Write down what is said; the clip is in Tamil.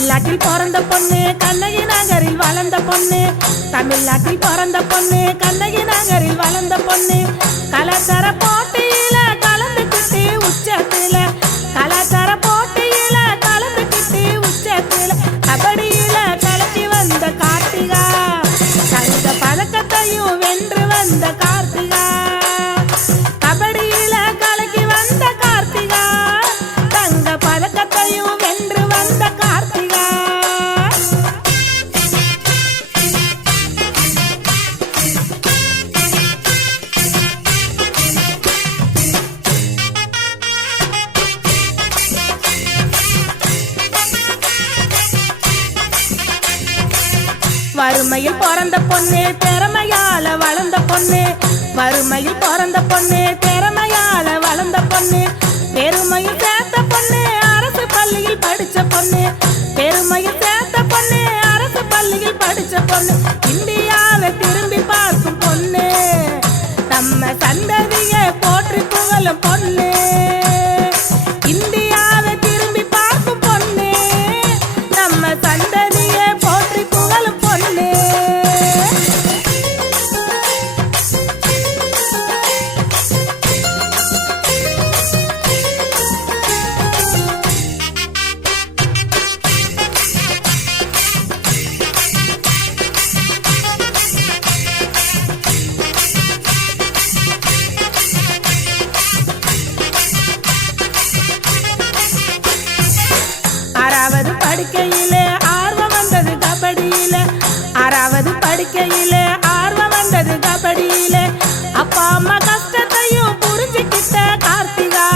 தமிழ்நாட்டில் பிறந்த பொண்ணு கண்ணகி நகரில் வளர்ந்த பொண்ணு. தமிழ்நாட்டில் பிறந்த பொண்ணு கண்ணகி நகரில் வளர்ந்த பொண்ணு. கலாச்சார போட்டியில கலந்துக்கிட்டு உச்சத்தில, கலாச்சார போட்டியில கலந்துக்கிட்டு உச்சத்தில, கபடியில கலக்கி வந்த கார்த்திகா, தங்க பதக்கத்தையும் வென்று வந்த கார்த்திகா. கபடியில கலக்கி வந்த கார்த்திகா, தங்க பதக்கத்தையும் வென்று வந்த கார்த்திகா. வறுமையில் பிறந்த பொண்ணு திறமையால வளர்ந்த பொண்ணு. வறுமையில் பிறந்த பொண்ணு திறமையால வளர்ந்த பொண்ணு. பெருமையில் சேர்த்த பொண்ணு அரசு பள்ளியில் படிச்ச பொண்ணு. பெருமையில் சேர்த்த பொண்ணு அரசு பள்ளியில் படிச்ச பொண்ணு. இந்தியாவை திரும்பி பார்க்கும் பொண்ணு, நம்ம சந்ததியை போற்றி புகழும் பொண்ணு. இந்தியாவை திரும்பி பார்க்கும் பொண்ணு, நம்ம சந்ததியை போற்றி புகழும் பொண்ணு. ஆறாவது படிக்கையிலே ஆர்வம் வந்தது கபடியில. ஆறாவது படிக்கையிலே ஆர்வம் வந்தது கபடியில. அப்பா அம்மா கஷ்டத்தையும் புரிஞ்சுக்கிட்ட கார்த்திகா,